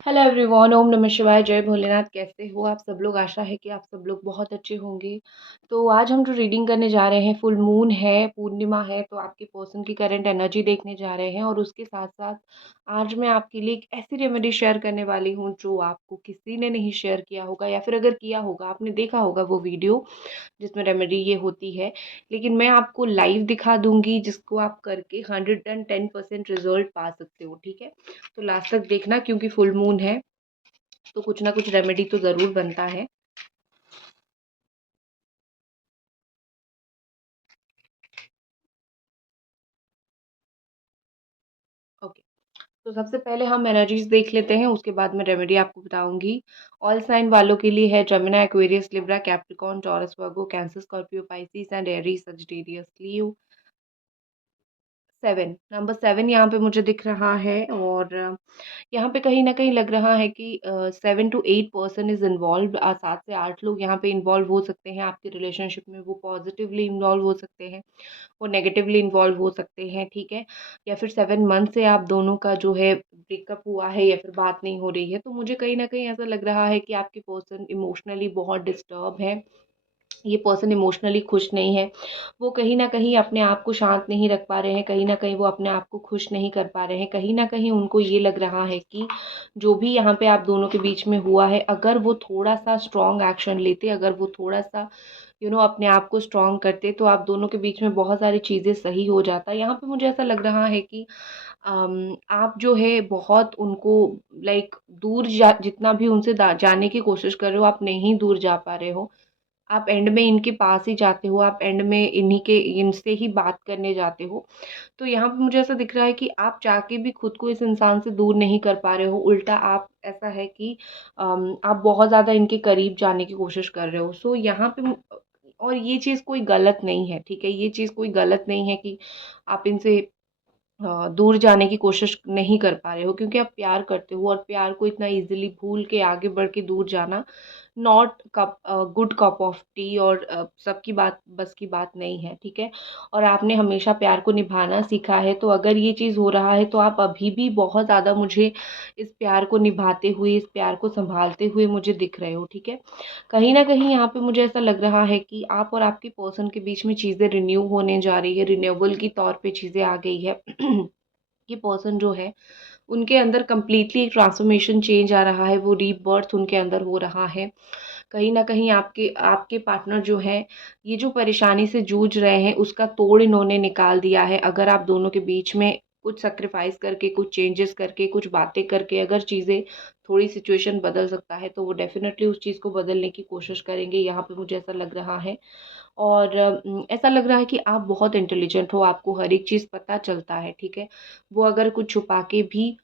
Hello everyone, ओम नमः शिवाय, जय भोलेनाथ। कैसे हो आप सब लोग? आशा है कि आप सब लोग बहुत अच्छे होंगे। तो आज हम जो रीडिंग करने जा रहे हैं, फुल मून है, पूर्णिमा है, तो आपके पर्सन की करंट एनर्जी देखने जा रहे हैं। और उसके साथ साथ आज मैं आपके लिए एक ऐसी रेमेडी शेयर करने वाली हूँ जो आपको किसी ने नहीं शेयर किया होगा, या फिर अगर किया होगा आपने देखा होगा वो वीडियो जिसमें रेमेडी ये होती है, लेकिन मैं आपको लाइव दिखा दूंगी जिसको आप करके 110% रिजल्ट पा सकते हो। ठीक है, तो लास्ट तक देखना क्योंकि फुल मून है तो कुछ ना कुछ रेमेडी तो ज़रूर बनता है। ओके, तो सबसे पहले हम एनर्जीज देख लेते हैं, उसके बाद मैं रेमेडी आपको बताऊंगी। ऑल साइन वालों के लिए है Gemini, Aquarius, Libra, Capricorn, taurus, Virgo, cancer, Scorpio, Pisces and Aries, Sagittarius, Leo. 7, number 7 यहाँ पे मुझे दिख रहा है। और यहाँ पे कहीं न कहीं लग रहा है कि 7 टू 8 पर्सन इज़ इन्वॉल्व्ड। 7 से 8 लोग यहाँ पे इन्वॉल्व हो सकते हैं आपके रिलेशनशिप में। वो पॉजिटिवली इन्वॉल्व हो सकते हैं, वो नेगेटिवली इन्वॉल्व हो सकते हैं, ठीक है? या फिर 7 मंथ से आप दोनों का जो है ब्रेकअप हुआ है या फिर बात नहीं हो रही है। तो मुझे कहीं न कहीं ऐसा लग रहा है कि आपके पर्सन इमोशनली बहुत डिस्टर्ब है। ये पर्सन इमोशनली खुश नहीं है। वो कहीं न कहीं अपने आप को शांत नहीं रख पा रहे हैं, कहीं न कहीं वो अपने आप को खुश नहीं कर पा रहे हैं। कहीं न कहीं उनको ये लग रहा है कि जो भी यहाँ पे आप दोनों के बीच में हुआ है, अगर वो थोड़ा-सा स्ट्रॉन्ग एक्शन लेते, अगर वो थोड़ा-सा अपने आप को स्ट्रॉन्ग करते, तो आप दोनों के बीच में बहुत सारी चीज़ें सही हो जाता। यहाँ पे मुझे ऐसा लग रहा है कि आप जो है बहुत उनको लाइक दूर जा जितना भी उनसे जाने की कोशिश कर रहे हो, आप नहीं दूर जा पा रहे हो। आप एंड में इनके पास ही जाते हो, आप एंड में इनसे ही बात करने जाते हो। तो यहाँ पे मुझे ऐसा दिख रहा है कि आप चाह के भी खुद को इस इंसान से दूर नहीं कर पा रहे हो। उल्टा आप ऐसा है कि आप बहुत ज़्यादा इनके करीब जाने की कोशिश कर रहे हो। सो यहाँ पे और ये चीज़ कोई गलत नहीं है, ठीक है? ये चीज़ कोई गलत नहीं है कि आप इनसे दूर जाने की कोशिश नहीं कर पा रहे हो, क्योंकि आप प्यार करते हो। और प्यार को इतना ईज़िली भूल के आगे बढ़ के दूर जाना not cup good cup of T, और सबकी बात बस की बात नहीं है, ठीक है? और आपने हमेशा प्यार को निभाना सीखा है, तो अगर ये चीज़ हो रहा है तो आप अभी भी बहुत ज़्यादा मुझे इस प्यार को निभाते हुए, इस प्यार को सँभालते हुए मुझे दिख रहे हो, ठीक है? कहीं न कहीं यहाँ पे मुझे ऐसा लग रहा है कि आप और आपके पर्सन के बीच में चीज़ें रिन्यू होने जा रही है, रिन्यूअल की तौर पे चीज़ें आ गई है। ये पर्सन जो है उनके अंदर कंप्लीटली एक ट्रांसफॉर्मेशन चेंज आ रहा है, वो रीबर्थ उनके अंदर हो रहा है। कहीं न कहीं आपके आपके पार्टनर जो हैं, ये जो परेशानी से जूझ रहे हैं, उसका तोड़ इन्होंने निकाल दिया है। अगर आप दोनों के बीच में कुछ सैक्रिफ़ाइस करके, कुछ चेंजेस करके, कुछ बातें करके अगर चीज़ें थोड़ी सिचुएशन बदल सकता है, तो वो डेफ़िनेटली उस चीज़ को बदलने की कोशिश करेंगे, यहाँ पे मुझे ऐसा लग रहा है। और ऐसा लग रहा है कि आप बहुत इंटेलिजेंट हो, आपको हर एक चीज़ पता चलता है, ठीक है? वो अगर कुछ छुपा के भी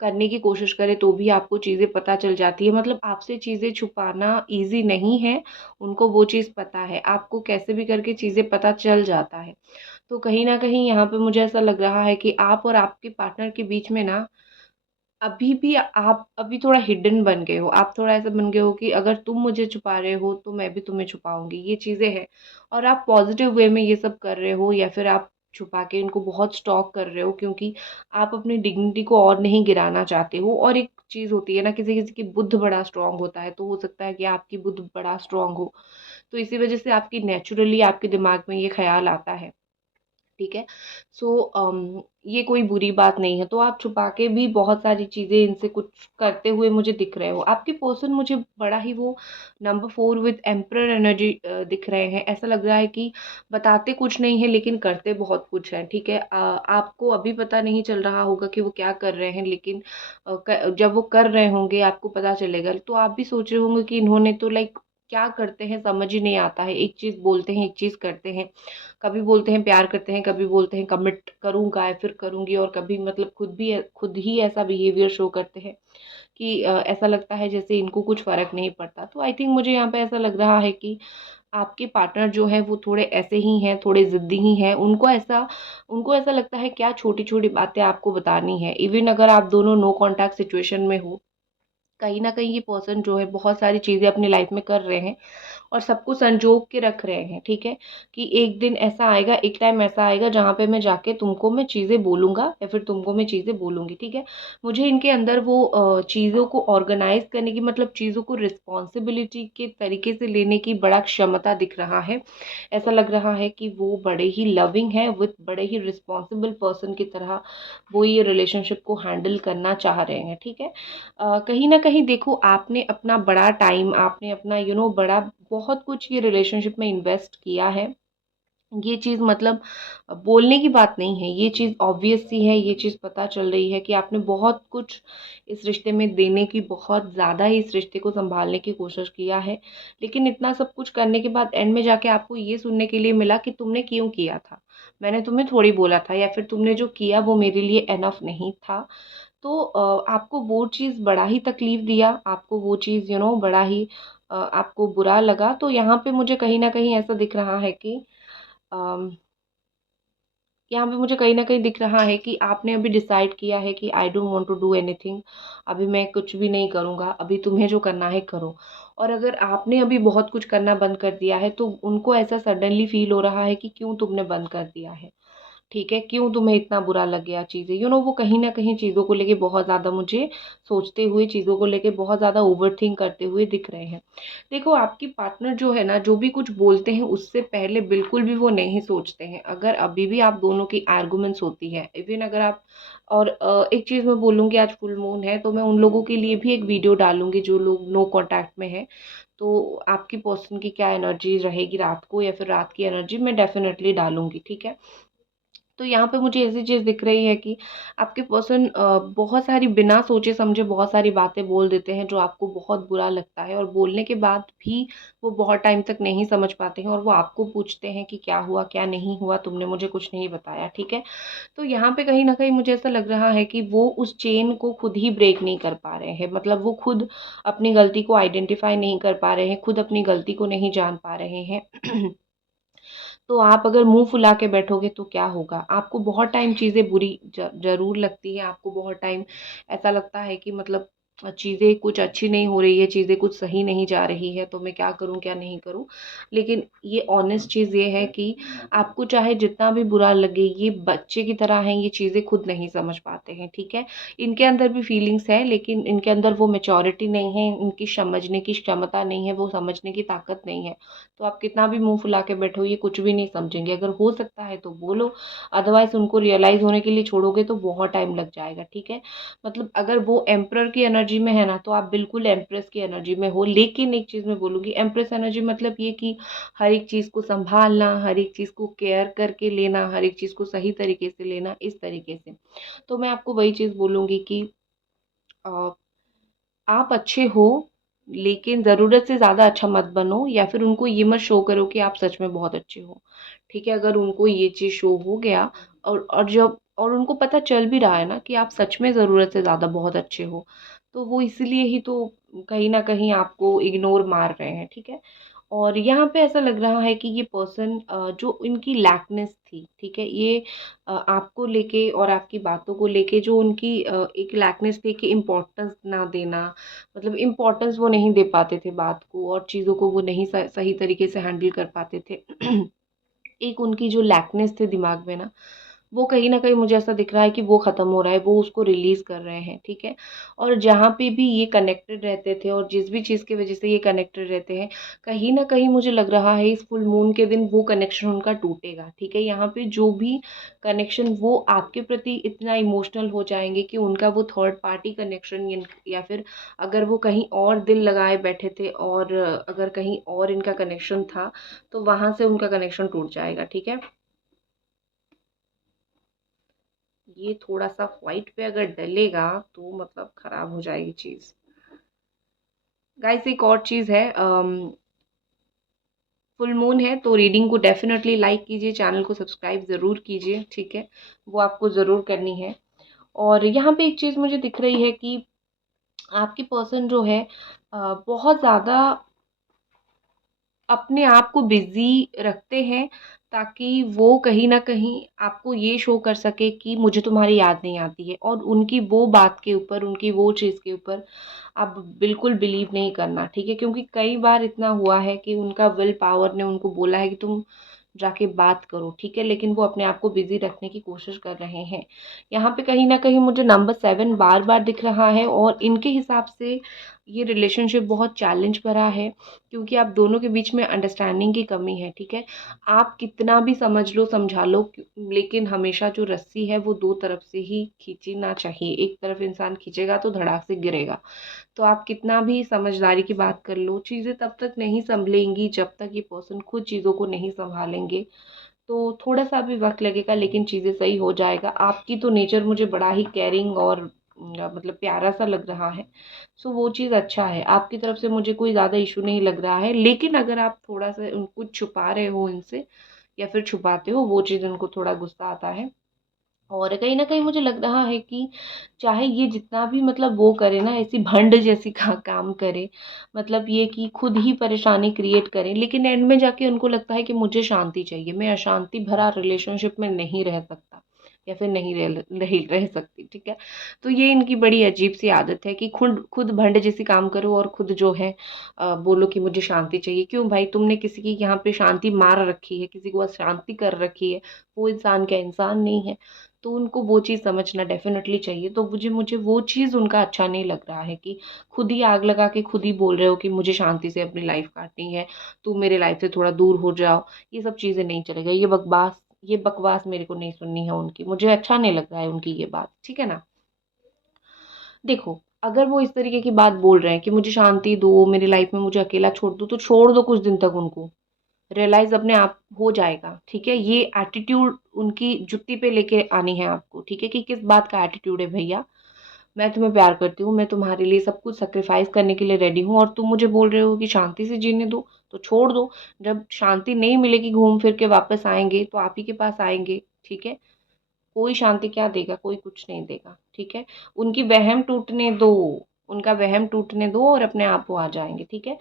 करने की कोशिश करे तो भी आपको चीज़ें पता चल जाती है। मतलब आपसे चीज़ें छुपाना ईज़ी नहीं है, उनको वो चीज़ पता है, आपको कैसे भी करके चीज़ें पता चल जाता है। तो कहीं न कहीं यहाँ पे मुझे ऐसा लग रहा है कि आप और आपके पार्टनर के बीच में ना अभी भी आप अभी थोड़ा हिडन बन गए हो। आप थोड़ा ऐसा बन गए हो कि अगर तुम मुझे छुपा रहे हो तो मैं भी तुम्हें छुपाऊँगी, ये चीज़ें हैं। और आप पॉज़िटिव वे में ये सब कर रहे हो, या फिर आप छुपा के इनको बहुत स्टॉक कर रहे हो, क्योंकि आप अपनी डिग्निटी को और नहीं गिराना चाहते हो। और एक चीज़ होती है ना, किसी-किसी की बुद्ध बड़ा स्ट्रॉन्ग होता है, तो हो सकता है कि आपकी बुद्ध बड़ा स्ट्रॉन्ग हो। तो इसी वज़ह से आपकी नेचुरली आपके दिमाग में ये ख़्याल आता है। ठीक है? सो ये कोई बुरी बात नहीं है, तो आप छुपा के भी बहुत सारी चीज़ें इनसे कुछ करते हुए मुझे दिख रहे हो। आपके पर्सन मुझे बड़ा ही वो नंबर 4 विद एम्परर एनर्जी दिख रहे हैं। ऐसा लग रहा है कि बताते कुछ नहीं है लेकिन करते बहुत कुछ हैं, ठीक है? आपको अभी पता नहीं चल रहा होगा कि वो क्या कर रहे हैं, लेकिन जब वो कर रहे होंगे आपको पता चलेगा। तो आप भी सोच रहे होंगे कि इन्होंने तो लाइक क्या करते हैं समझ ही नहीं आता है। एक चीज़ बोलते हैं, एक चीज़ करते हैं। कभी बोलते हैं प्यार करते हैं, कभी बोलते हैं कमिट करूँगा या फिर करूँगी, और कभी मतलब खुद ही ऐसा बिहेवियर शो करते हैं कि ऐसा लगता है जैसे इनको कुछ फ़र्क नहीं पड़ता। तो आई थिंक मुझे यहाँ पे ऐसा लग रहा है कि आपके पार्टनर जो हैं वो थोड़े ऐसे ही हैं, थोड़े ज़िद्दी ही हैं। उनको ऐसा लगता है क्या छोटी-छोटी बातें आपको बतानी है। इवन अगर आप दोनों नो कॉन्टैक्ट सिचुएशन में हो, कहीं न कहीं ये पर्सन जो है बहुत सारी चीज़ें अपनी लाइफ़ में कर रहे हैं, और सबको संजोग के रख रहे हैं, ठीक है? कि एक दिन ऐसा आएगा, एक टाइम ऐसा आएगा जहाँ पे मैं जाके तुमको मैं चीज़ें बोलूँगा या फिर तुमको मैं चीज़ें बोलूँगी, ठीक है? मुझे इनके अंदर वो चीज़ों को ऑर्गेनाइज़ करने की, मतलब चीज़ों को रिस्पॉन्सिबिलिटी के तरीके से लेने की बड़ा क्षमता दिख रहा है। ऐसा लग रहा है कि वो बड़े ही लविंग हैं, विथ बड़े ही रिस्पॉन्सिबल पर्सन की तरह वो ये रिलेशनशिप को हैंडल करना चाह रहे हैं, ठीक है? कहीं न कहीं देखो, आपने अपना बड़ा टाइम, आपने अपना बड़ा बहुत कुछ ये रिलेशनशिप में इन्वेस्ट किया है। ये चीज़ मतलब बोलने की बात नहीं है, ये चीज़ ऑब्वियस सी है, ये चीज़ पता चल रही है कि आपने बहुत कुछ इस रिश्ते में देने की, बहुत ज़्यादा ही इस रिश्ते को सँभालने की कोशिश किया है। लेकिन इतना सब कुछ करने के बाद एंड में जाके आपको ये सुनने के लिए मिला कि तुमने क्यों किया था? मैंने तुम्हें थोड़ी बोला था, या फिर तुमने जो किया वो मेरे लिए इनफ नहीं था। तो आपको वो चीज़ बड़ा ही तकलीफ़ दिया, आपको वो चीज़ बड़ा ही आपको बुरा लगा। तो यहाँ पे मुझे कहीं न कहीं ऐसा दिख रहा है कि अम, यहाँ पे मुझे कहीं न कहीं दिख रहा है कि आपने अभी डिसाइड किया है कि I don't want to do anything, अभी मैं कुछ भी नहीं करूँगा, अभी तुम्हें जो करना है करो। और अगर आपने अभी बहुत कुछ करना बंद कर दिया है, तो उनको ऐसा सडनली फ़ील हो रहा है कि क्यों तुमने बंद कर दिया है? ठीक है, क्यों तुम्हें इतना बुरा लग गया चीज़ें? वो कहीं न कहीं चीज़ों को लेके बहुत ज़्यादा मुझे सोचते हुए, चीज़ों को लेके बहुत ज़्यादा ओवरथिंक करते हुए दिख रहे हैं। देखो, आपकी पार्टनर जो है ना, जो भी कुछ बोलते हैं उससे पहले बिल्कुल भी वो नहीं सोचते हैं। अगर अभी भी आप दोनों की आर्गुमेंट्स होती है, इवन अगर आप, और एक चीज़ मैं बोलूँगी, आज फुल मून है तो मैं उन लोगों के लिए भी एक वीडियो डालूँगी जो लोग नो कॉन्टैक्ट में हैं। तो आपकी पर्सन की क्या एनर्जी रहेगी रात को, या फिर रात की एनर्जी मैं डेफ़िनेटली डालूँगी, ठीक है? तो यहाँ पे मुझे ऐसी चीज़ दिख रही है कि आपके पर्सन बहुत सारी बिना सोचे समझे बहुत सारी बातें बोल देते हैं जो आपको बहुत बुरा लगता है, और बोलने के बाद भी वो बहुत टाइम तक नहीं समझ पाते हैं, और वो आपको पूछते हैं कि क्या हुआ, क्या नहीं हुआ, तुमने मुझे कुछ नहीं बताया, ठीक है? तो यहाँ पे कहीं न कहीं मुझे ऐसा लग रहा है कि वो उस चेन को खुद ही ब्रेक नहीं कर पा रहे हैं। मतलब वो खुद अपनी गलती को आइडेंटिफ़ाई नहीं कर पा रहे हैं, खुद अपनी गलती को नहीं जान पा रहे हैं। तो आप अगर मुँह फुला के बैठोगे तो क्या होगा? आपको बहुत टाइम चीज़ें बुरी ज़रूर लगती हैं, आपको बहुत टाइम ऐसा लगता है कि मतलब चीज़ें कुछ अच्छी नहीं हो रही है, चीज़ें कुछ सही नहीं जा रही है, तो मैं क्या करूँ, क्या नहीं करूँ? लेकिन ये ऑनेस्ट चीज़ ये है कि आपको चाहे जितना भी बुरा लगे, ये बच्चे की तरह हैं, ये चीज़ें खुद नहीं समझ पाते हैं, ठीक है? इनके अंदर भी फीलिंग्स है, लेकिन इनके अंदर वो मैच्योरिटी नहीं है, इनकी समझने की क्षमता नहीं है, वो समझने की ताकत नहीं है। तो आप कितना भी मुँह फुला के बैठो, ये कुछ भी नहीं समझेंगे। अगर हो सकता है तो बोलो, अदरवाइज़ उनको रियलाइज़ होने के लिए छोड़ोगे तो बहुत टाइम लग जाएगा, ठीक है? मतलब अगर वो एम्परर की एनर्जी में है ना, तो आप बिल्कुल एम्प्रेस की एनर्जी में हो। लेकिन एक चीज़ मैं बोलूँगी, एम्प्रेस एनर्जी मतलब ये कि हर एक चीज़ को सँभालना, हर एक चीज़ को केयर करके लेना, हर एक चीज़ को सही तरीके से लेना, इस तरीके से। तो मैं आपको वही चीज़ बोलूँगी कि अ आप अच्छे हो, लेकिन ज़रूरत से ज़्यादा अच्छा मत बनो, या फिर उनको ये मत शो करो कि आप सच में बहुत अच्छे हो, ठीक है? अगर उनको ये चीज़ शो हो गया, और उनको पता चल भी रहा है ना कि आप सच में ज़रूरत से ज़्यादा बहुत अच्छे हो, तो वो इसीलिए ही तो कहीं न कहीं आपको इग्नोर मार रहे हैं, ठीक है? और यहाँ पे ऐसा लग रहा है कि ये पर्सन जो इनकी लैकनेस थी, ठीक है? ये आपको लेके और आपकी बातों को लेके जो उनकी एक लैकनेस थी कि इम्पोर्टेंस ना देना, मतलब इम्पोर्टेंस वो नहीं दे पाते थे बात को, और चीज़ों को वो नहीं सही तरीके से हैंडल कर पाते थे। एक उनकी जो लैकनेस थे दिमाग में ना, वो कहीं न कहीं मुझे ऐसा दिख रहा है कि वो ख़त्म हो रहा है, वो उसको रिलीज़ कर रहे हैं, ठीक है? और जहाँ पे भी ये कनेक्टेड रहते थे, और जिस भी चीज़ की वज़ह से ये कनेक्टेड रहते हैं, कहीं न कहीं मुझे लग रहा है इस फुल मून के दिन वो कनेक्शन उनका टूटेगा, ठीक है? यहाँ पे जो भी कनेक्शन, वो आपके प्रति इतना इमोशनल हो जाएँगे कि उनका वो थर्ड पार्टी कनेक्शन, या फिर अगर वो कहीं और दिल लगाए बैठे थे, और अगर कहीं और इनका कनेक्शन था, तो वहाँ से उनका कनेक्शन टूट जाएगा, ठीक है? ये थोड़ा-सा व्हाइट पे अगर डलेगा तो मतलब खराब हो जाएगी चीज़। गाइस, एक और चीज़ है, फुल मून है तो रीडिंग को डेफ़िनेटली लाइक कीजिए, चैनल को सब्सक्राइब ज़रूर कीजिए, ठीक है? वो आपको ज़रूर करनी है। और यहाँ पे एक चीज़ मुझे दिख रही है कि आपकी पर्सन जो है बहुत ज़्यादा अपने आप को बिज़ी रखते हैं, ताकि वो कहीं न कहीं आपको ये शो कर सके कि मुझे तुम्हारी याद नहीं आती है, और उनकी वो बात के ऊपर, उनकी वो चीज़ के ऊपर आप बिल्कुल बिलीव नहीं करना, ठीक है? क्योंकि कई बार इतना हुआ है कि उनका विल पावर ने उनको बोला है कि तुम जाके बात करो, ठीक है? लेकिन वो अपने आप को बिज़ी रखने की कोशिश कर रहे हैं। यहाँ पे कहीं न कहीं मुझे नंबर 7 बार-बार दिख रहा है, और इनके हिसाब से ये रिलेशनशिप बहुत चैलेंज भरा है, क्योंकि आप दोनों के बीच में अंडरस्टैंडिंग की कमी है, ठीक है? आप कितना भी समझ लो, समझा लो, लेकिन हमेशा जो रस्सी है वो 2 तरफ से ही खींचना चाहिए। एक तरफ इंसान खींचेगा तो धड़ाक से गिरेगा। तो आप कितना भी समझदारी की बात कर लो, चीज़ें तब तक नहीं सँभलेंगी जब तक ये पर्सन खुद चीज़ों को नहीं सँभालेंगे। तो थोड़ा-सा भी वक़्त लगेगा, लेकिन चीज़ें सही हो जाएगा। आपकी तो नेचर मुझे बड़ा ही केयरिंग और मतलब प्यारा-सा लग रहा है। सो वो चीज़ अच्छा है। आपकी तरफ से मुझे कोई ज़्यादा इश्यू नहीं लग रहा है। लेकिन अगर आप थोड़ा-सा कुछ छुपा रहे हो इनसे, या फिर छुपाते हो, वो चीज़ इनको थोड़ा गुस्सा आता है। और कहीं न कहीं मुझे लग रहा है कि चाहे ये जितना भी मतलब वो करे ना, ऐसी भंड जैसी काम करे, मतलब ये कि खुद ही परेशानी क्रिएट करें, लेकिन एंड में जाके उनको लगता है कि मुझे शांति चाहिए, मैं अशांति भरा रिलेशनशिप में नहीं रह सकता, या फिर नहीं रह सकती, ठीक है? तो ये इनकी बड़ी अजीब-सी आदत है कि खुद खुद भंड जैसी काम करो, और खुद जो है बोलो कि मुझे शांति चाहिए। क्यों भाई, तुमने किसी की यहाँ पे शांति मार रखी है, किसी को अशांति कर रखी है, वो इंसान क्या इंसान नहीं है? तो उनको वो चीज़ समझना डेफ़िनेटली चाहिए। तो मुझे मुझे वो चीज़ उनका अच्छा नहीं लग रहा है कि खुद ही आग लगा के खुद ही बोल रहे हो कि मुझे शांति से अपनी लाइफ़ काटनी है, तुम मेरे लाइफ़ से थोड़ा दूर हो जाओ। ये सब चीज़ें नहीं चलेगा। ये बकवास मेरे को नहीं सुननी है उनकी। मुझे अच्छा नहीं लग रहा है उनकी ये बात, ठीक है ना? देखो, अगर वो इस तरीके की बात बोल रहे हैं कि मुझे शांति दो, मेरी लाइफ़ में मुझे अकेला छोड़ दो, तो छोड़ दो कुछ दिन तक उनको। रियलाइज़ अपने आप हो जाएगा, ठीक है? ये एटीट्यूड उनकी जुत्ती पे लेके आनी है आपको, ठीक है? कि किस बात का एटीट्यूड है भैया? मैं तुम्हें प्यार करती हूँ, मैं तुम्हारे लिए सब कुछ सैक्रिफ़ाइस करने के लिए रेडी हूँ, और तुम मुझे बोल रहे हो कि शांति से जीने दो, तो छोड़ दो। जब शांति नहीं मिलेगी, घूम फिर के वापस आएँगे, तो आप ही के पास आएँगे, ठीक है? कोई शांति क्या देगा, कोई कुछ नहीं देगा, ठीक है? उनकी वहम टूटने दो, उनका वहम टूटने दो, और अपने आप वो आ जाएँगे, ठीक है?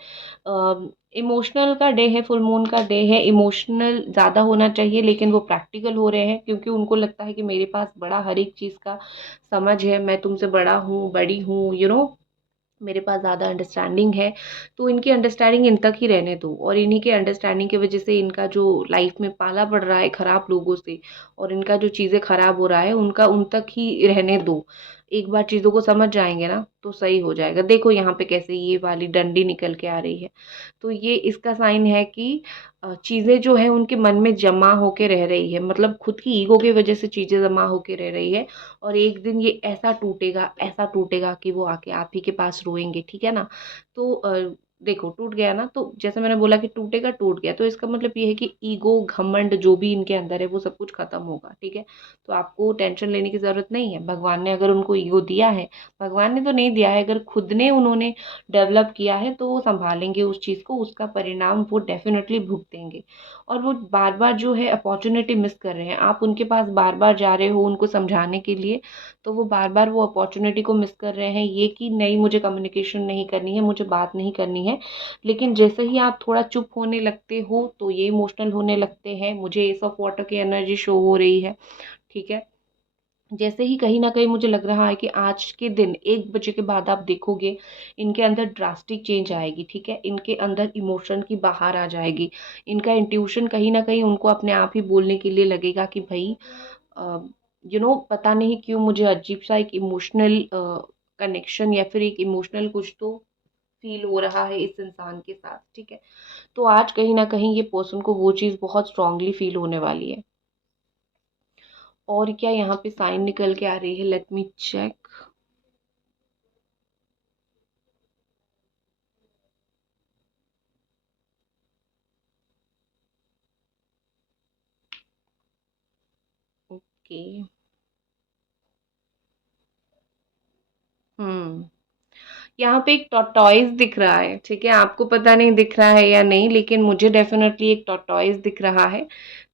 इमोशनल का डे है, फुल मून का डे है, इमोशनल ज़्यादा होना चाहिए, लेकिन वो प्रैक्टिकल हो रहे हैं, क्योंकि उनको लगता है कि मेरे पास बड़ा हर एक चीज़ का समझ है, मैं तुमसे बड़ा हूँ, बड़ी हूँ, मेरे पास ज़्यादा अंडरस्टैंडिंग है। तो इनकी अंडरस्टैंडिंग इन तक ही रहने दो, और इन्हीं के अंडरस्टैंडिंग की वजह से इनका जो लाइफ में पाला पड़ रहा है खराब लोगों से, और इनका जो चीज़ें खराब हो रहा है उनका उन तक ही रहने दो। एक बार चीज़ों को समझ जाएँगे ना, तो सही हो जाएगा। देखो यहाँ पे कैसे ये वाली डंडी निकल के आ रही है। तो ये इसका साइन है कि चीज़ें जो हैं उनके मन में जमा होके रह रही है, मतलब खुद की ईगो की वजह से चीज़ें जमा होके रह रही है, और एक दिन ये ऐसा टूटेगा कि वो आके आप ही के पास रोएँगे, ठीक है ना? तो देखो टूट गया ना, तो जैसे मैंने बोला कि टूटेगा, टूट गया, तो इसका मतलब ये है कि ईगो, घमंड जो भी इनके अंदर है वो सब कुछ खत्म होगा, ठीक है? तो आपको टेंशन लेने की ज़रूरत नहीं है। भगवान ने अगर उनको ईगो दिया है, भगवान ने तो नहीं दिया है, अगर खुद ने उन्होंने डेवलप किया है तो वो सँभालेंगे उस चीज़ को, उसका परिणाम वो डेफ़िनेटली भुगतेंगे। और वो बार-बार जो है अपॉर्च्युनिटी मिस कर रहे हैं। आप उनके पास बार-बार जा रहे हो उनको समझाने के लिए, तो वो बार-बार वो अपॉर्च्युनिटी को मिस कर रहे हैं, ये कि नहीं मुझे कम्युनिकेशन नहीं करनी है, मुझे बात नहीं करनी है। लेकिन जैसे ही आप थोड़ा चुप होने लगते हो, तो ये इमोशनल होने लगते हैं। मुझे एस ऑफ वाटर की एनर्जी शो हो रही है, ठीक है? जैसे ही कहीं न कहीं मुझे लग रहा है कि आज के दिन 1 बजे के बाद आप देखोगे, इनके अंदर ड्रास्टिक चेंज आएगी, ठीक है? इनके अंदर इमोशन की बहार आ जाएगी। इनका इंट्यूशन कहीं न कहीं उनको अपने आप ही बोलने के लिए लगेगा कि भई अ, पता नहीं क्यों मुझे अजीब-सा एक इमोशनल कनेक्शन, या फिर एक इमोशनल कुछ तो फ़ील हो रहा है इस इंसान के साथ, ठीक है? तो आज कहीं न कहीं ये पर्सन को वो चीज़ बहुत स्ट्रॉन्गली फ़ील होने वाली है। और क्या यहाँ पे साइन निकल के आ रही है, लेट मी चेक। ओके। यहाँ पे एक टॉर्टोइज़ दिख रहा है, ठीक है? आपको पता नहीं दिख रहा है या नहीं, लेकिन मुझे डेफ़िनेटली एक टॉर्टोइज़ दिख रहा है।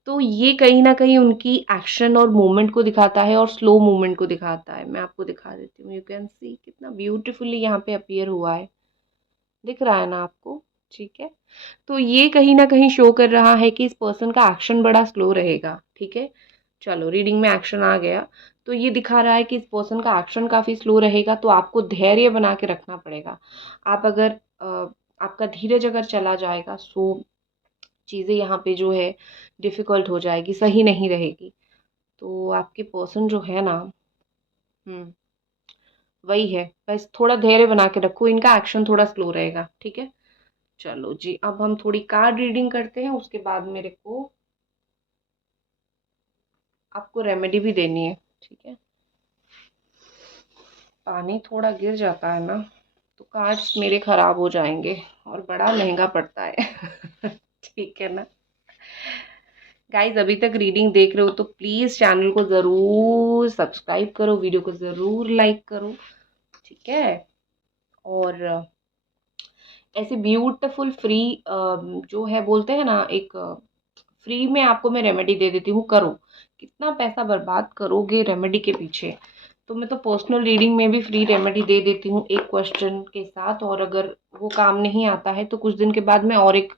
तो ये कहीं न कहीं उनकी एक्शन और मूवमेंट को दिखाता है, और स्लो मूवमेंट को दिखाता है। मैं आपको दिखा देती हूँ, यू कैन सी कितना ब्यूटीफुली यहाँ पे अपीयर हुआ है। दिख रहा है ना आपको? ठीक है। तो ये कहीं न कहीं शो कर रहा है कि इस पर्सन का एक्शन बड़ा स्लो रहेगा, ठीक है। चलो रीडिंग में एक्शन आ गया, तो ये दिखा रहा है कि इस पर्सन का एक्शन काफ़ी स्लो रहेगा, तो आपको धैर्य बना के रखना पड़ेगा। आप अगर आपका धीरज अगर चला जाएगा सो चीज़ें यहाँ पे जो है डिफ़िकल्ट हो जाएगी, सही नहीं रहेगी। तो आपके पर्सन जो है ना, हुँ, वही है, बस थोड़ा धैर्य बना के रखो, इनका एक्शन थोड़ा स्लो रहेगा, ठीक है। चलो जी, अब हम थोड़ी कार्ड रीडिंग करते हैं, उसके बाद मेरे को आपको रेमेडी भी देनी है, ठीक है। पानी थोड़ा गिर जाता है ना, तो कार्ड्स मेरे खराब हो जाएंगे और बड़ा महंगा पड़ता है। ठीक है ना। गाइज अभी तक रीडिंग देख रहे हो तो प्लीज चैनल को जरूर सब्सक्राइब करो, वीडियो को जरूर लाइक करो, ठीक है। और ऐसे ब्यूटीफुल फ्री जो है बोलते हैं ना, एक फ्री में आपको मैं रेमेडी दे देती हूँ, करो। कितना पैसा बर्बाद करोगे रेमेडी के पीछे। तो मैं तो पर्सनल रीडिंग में भी फ्री रेमेडी दे देती हूँ एक क्वेश्चन के साथ, और अगर वो काम नहीं आता है तो कुछ दिन के बाद मैं और एक,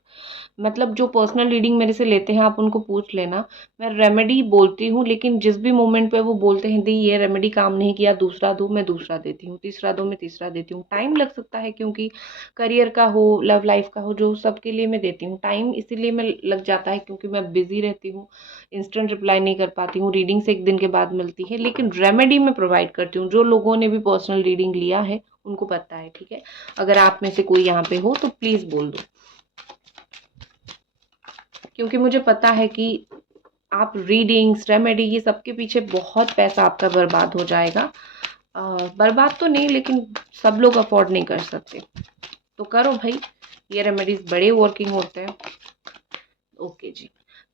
मतलब जो पर्सनल रीडिंग मेरे से लेते हैं आप उनको पूछ लेना, मैं रेमेडी बोलती हूँ, लेकिन जिस भी मोमेंट पे वो बोलते हैं दी ये रेमेडी काम नहीं किया, दूसरा दो, मैं दूसरा देती हूँ, तीसरा दो, मैं तीसरा देती हूँ। टाइम लग सकता है क्योंकि करियर का हो, लव लाइफ का हो, जो सबके लिए मैं देती हूँ टाइम, इसीलिए मैं लग जाता है क्योंकि मैं बिजी रहती हूँ, इंस्टेंट रिप्लाई नहीं कर पाती हूँ, रीडिंग से एक दिन के बाद मिलती है, लेकिन रेमेडी मैं प्रोवाइड करती हूँ। जो लोगों ने भी पर्सनल रीडिंग लिया है उनको पता है, ठीक है। अगर आप में से कोई यहाँ पे हो तो प्लीज बोल दो, क्योंकि मुझे पता है कि आप रीडिंग्स रेमेडी ये सबके पीछे बहुत पैसा आपका बर्बाद हो जाएगा। बर्बाद तो नहीं, लेकिन सब लोग अफोर्ड नहीं कर सकते, तो करो भाई, ये रेमेडीज बड़े वर्किंग होते हैं। ओके जी।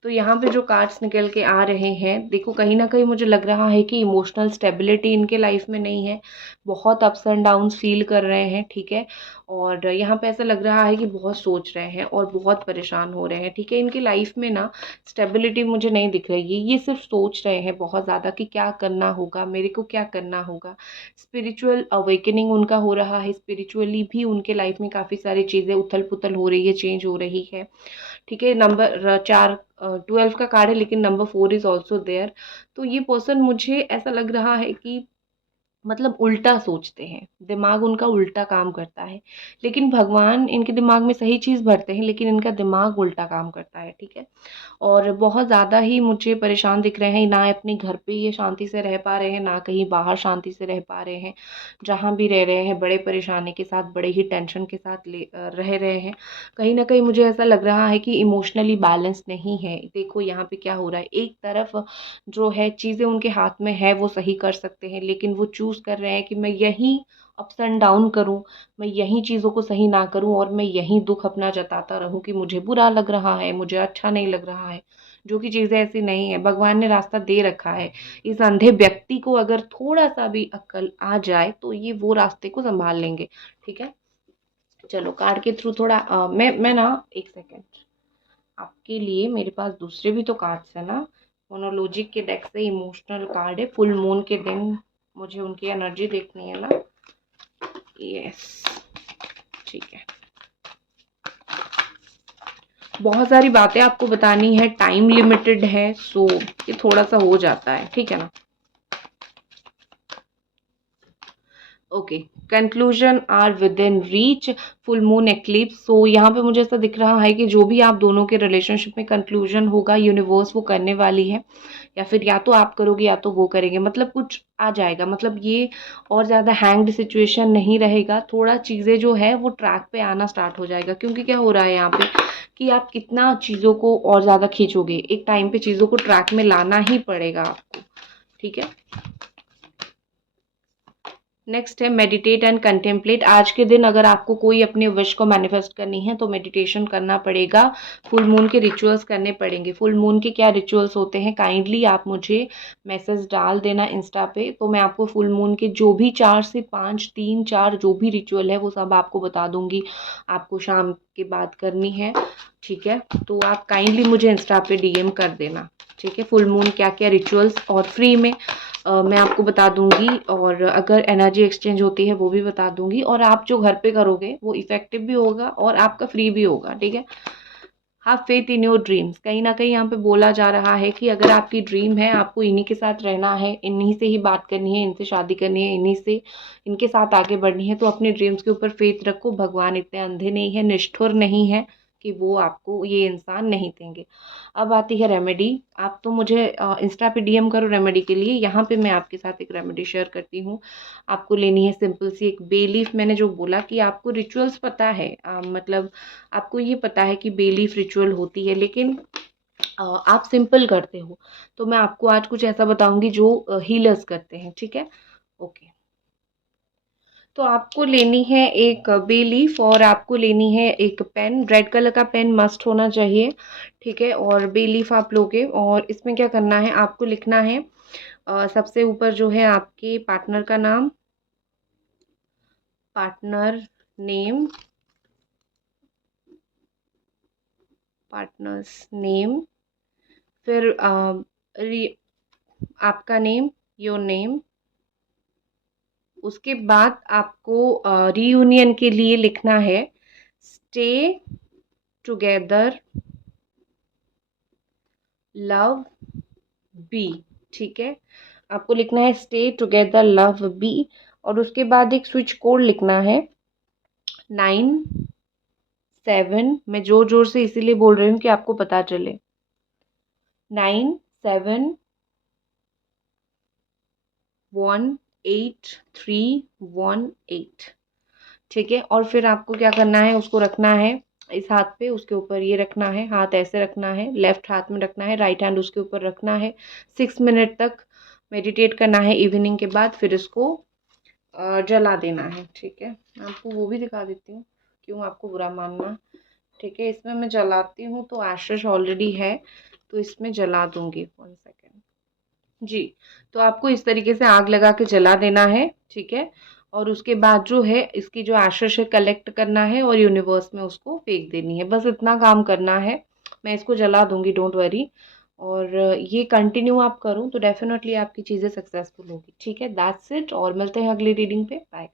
तो यहाँ पे जो कार्ड्स निकल के आ रहे हैं, देखो कहीं ना कहीं मुझे लग रहा है कि इमोशनल स्टेबिलिटी इनके लाइफ में नहीं है, बहुत अप्स एंड डाउन्स फील कर रहे हैं, ठीक है। और यहाँ पे ऐसा लग रहा है कि बहुत सोच रहे हैं और बहुत परेशान हो रहे हैं, ठीक है। इनकी लाइफ में ना स्टेबिलिटी मुझे नहीं दिख रही है, ये सिर्फ सोच रहे हैं बहुत ज़्यादा कि क्या करना होगा, मेरे को क्या करना होगा। स्पिरिचुअल अवेकनिंग उनका हो रहा है, स्पिरिचुअली भी उनके लाइफ में काफ़ी सारी चीज़ें उथल पुथल हो रही है, चेंज हो रही है, ठीक है। नंबर 4 12 का कार्ड है, लेकिन नंबर 4 इज ऑल्सो देयर। तो ये पर्सन मुझे ऐसा लग रहा है कि मतलब उल्टा सोचते हैं, दिमाग उनका उल्टा काम करता है, लेकिन भगवान इनके दिमाग में सही चीज़ भरते हैं, लेकिन इनका दिमाग उल्टा काम करता है, ठीक है। और बहुत ज़्यादा ही मुझे परेशान दिख रहे हैं, ना अपने घर पे ये शांति से रह पा रहे हैं, ना कहीं बाहर शांति से रह पा रहे हैं। जहाँ भी रह रहे हैं बड़े परेशानी के साथ, बड़े ही टेंशन के साथ रह रहे हैं। कहीं ना कहीं मुझे ऐसा लग रहा है कि इमोशनली बैलेंस नहीं है। देखो यहाँ पे क्या हो रहा है, एक तरफ जो है चीज़ें उनके हाथ में है, वो सही कर सकते हैं, लेकिन वो चूज़ कर रहे हैं कि मैं यहीं अप्स एंड डाउन करूं, मैं यहीं चीज़ों को सही ना करूं, और मैं यहीं दुख अपना जताता रहूं कि मुझे बुरा लग रहा है, मुझे अच्छा नहीं लग रहा है, जो कि चीज़ें ऐसी नहीं है। भगवान ने रास्ता दे रखा है, इस अंधे व्यक्ति को अगर थोड़ा सा भी अक्ल आ जाए तो ये वो रास्ते को संभाल लेंगे, ठीक है। चलो कार्ड के थ्रू थोड़ा मैं ना एक सेकेंड, आपके लिए मेरे पास दूसरे भी तो कार्ड्स है ना, मोनोलॉजिक के डेक से इमोशनल कार्ड है, फुल मून के दिन मुझे उनकी एनर्जी देखनी है ना। यस, ठीक है। बहुत सारी बातें आपको बतानी है, टाइम लिमिटेड है, सो ये थोड़ा सा हो जाता है, ठीक है ना। Okay, conclusion are within reach, full moon eclipse. So यहाँ पे मुझे ऐसा दिख रहा है कि जो भी आप दोनों के रिलेशनशिप में कंक्लूजन होगा, यूनिवर्स वो करने वाली है, या फिर या तो आप करोगे या तो वो करेंगे, मतलब कुछ आ जाएगा, मतलब ये और ज़्यादा हैंग्ड सिचुएशन नहीं रहेगा, थोड़ा चीज़ें जो है वो ट्रैक पे आना स्टार्ट हो जाएगा। क्योंकि क्या हो रहा है यहाँ पे कि आप कितना चीज़ों को और ज़्यादा खींचोगे, एक टाइम पे चीज़ों को ट्रैक में लाना ही पड़ेगा आपको, ठीक है। नेक्स्ट है मेडिटेट एंड कंटेम्पलेट। आज के दिन अगर आपको कोई अपने विश को मैनिफेस्ट करनी है तो मेडिटेशन करना पड़ेगा, फुल मून के रिचुअल्स करने पड़ेंगे। फुल मून के क्या रिचुअल्स होते हैं, काइंडली आप मुझे मैसेज डाल देना इंस्टा पे, तो मैं आपको फुल मून के जो भी 4 से 5 3 4 जो भी रिचुअल है वो सब आपको बता दूंगी, आपको शाम के बाद करनी है, ठीक है। तो आप काइंडली मुझे इंस्टा पे डीएम कर देना, ठीक है। फुल मून क्या क्या रिचुअल्स और फ्री में मैं आपको बता दूंगी, और अगर एनर्जी एक्सचेंज होती है वो भी बता दूंगी, और आप जो घर पे करोगे वो इफेक्टिव भी होगा और आपका फ्री भी होगा, ठीक है। Have faith in your dreams. कहीं ना कहीं यहाँ पे बोला जा रहा है कि अगर आपकी ड्रीम है, आपको इन्हीं के साथ रहना है, इन्हीं से ही बात करनी है, इनसे शादी करनी है, इन्हीं से इनके साथ आगे बढ़नी है, तो अपने ड्रीम्स के ऊपर फेथ रखो। भगवान इतने अंधे नहीं है, निष्ठुर नहीं है कि वो आपको ये इंसान नहीं देंगे। अब आती है रेमेडी। आप तो मुझे इंस्टा पे डीएम करो रेमेडी के लिए, यहाँ पे मैं आपके साथ एक रेमेडी शेयर करती हूँ। आपको लेनी है सिंपल सी एक बे लीफ। मैंने जो बोला कि आपको रिचुअल्स पता है, मतलब आपको ये पता है कि बे लीफ रिचुअल होती है, लेकिन आप सिंपल करते हो, तो मैं आपको आज कुछ ऐसा बताऊंगी जो हीलर्स करते हैं, ठीक है। ओके, तो आपको लेनी है एक बे लीफ, और आपको लेनी है एक पेन। रेड कलर का पेन मस्ट होना चाहिए, ठीक है। और बे लीफ आप लोगे, और इसमें क्या करना है, आपको लिखना है सबसे ऊपर जो है आपके पार्टनर का नाम, पार्टनर नेम, पार्टनर्स नेम, फिर आपका नेम, योर नेम। उसके बाद आपको रीयूनियन के लिए लिखना है स्टे टुगेदर लव बी, ठीक है। आपको लिखना है स्टे टुगेदर लव बी, और उसके बाद एक स्विच कोड लिखना है 97। मैं जोर जोर से इसीलिए बोल रही हूँ कि आपको पता चले। 97183118, ठीक है। और फिर आपको क्या करना है, उसको रखना है इस हाथ पे, उसके ऊपर ये रखना है, हाथ ऐसे रखना है, लेफ्ट हाथ में रखना है, राइट हैंड उसके ऊपर रखना है। 6 मिनट तक मेडिटेट करना है इवनिंग के बाद, फिर इसको जला देना है, ठीक है। मैं आपको वो भी दिखा देती हूँ, क्यों आपको बुरा मानना, ठीक है। इसमें मैं जलाती हूँ तो एशेस ऑलरेडी है, तो इसमें जला दूंगी। 1 सेकेंड जी। तो आपको इस तरीके से आग लगा के जला देना है, ठीक है। और उसके बाद जो है इसकी जो एशेस है कलेक्ट करना है और यूनिवर्स में उसको फेंक देनी है, बस इतना काम करना है। मैं इसको जला दूंगी, डोंट वरी। और ये कंटिन्यू आप करो तो डेफिनेटली आपकी चीज़ें सक्सेसफुल होगी, ठीक है। दैट्स इट, और मिलते हैं अगली रीडिंग पे। बाय।